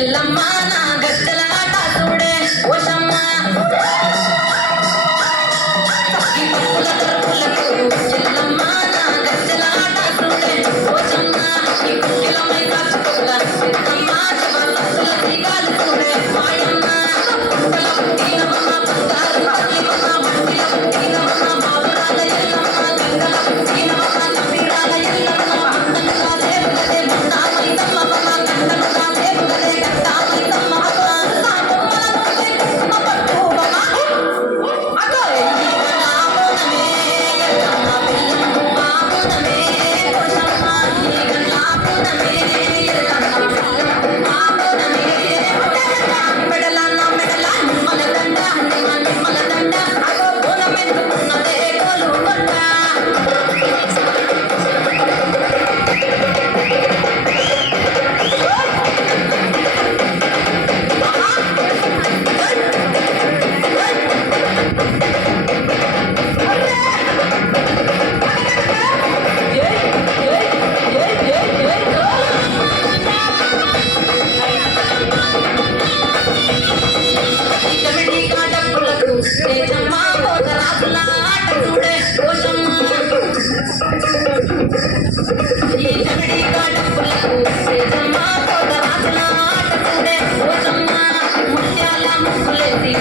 ఎల్లమ్మ నా గద్దెల ఆట చూడే ఓషమ్మ ఈ పప్పుల తరుపులకు ఎల్లమ్మ నా గద్దెల ఆట చూడే ఓషమ్మ ఈ కుక్కిలమై కాచుకోగా ఎల్లమ్మ శివరాత్రుల శ్రీగాలు చూడే మాయమ్మ పుట్టల పుట్టినమ్మ బంగారు తల్లివమ్మ మండిల పుట్టినమ్మ బాబురాల ఎల్లమ్మ గంగల పుట్టినమ్మ నమ్మిరాల ఎల్లమ్మ మండలుగా దేవులదే మున్నామై తమ్మమ్మ గండలుగా దేవులదే గట్టామై తమ్మమ్మ సాయమ్మల నుండి కుమ్మ పట్టుబమ్మ అగో ఎల్లిగ నామోనమే ఎల్లమ్మ బెల్లమ్మ మామోనమే కోశమ్మ ఈగ నామోనమే ఎల్లమ్మ బెల్లమ్మ మామోనమే మెడల నా మెడల నిమ్మల దండ నిమ్మల దండ అగో బోనమెందుకున్నదే కోలు కొండ ముత్యాల ముక్కులేసి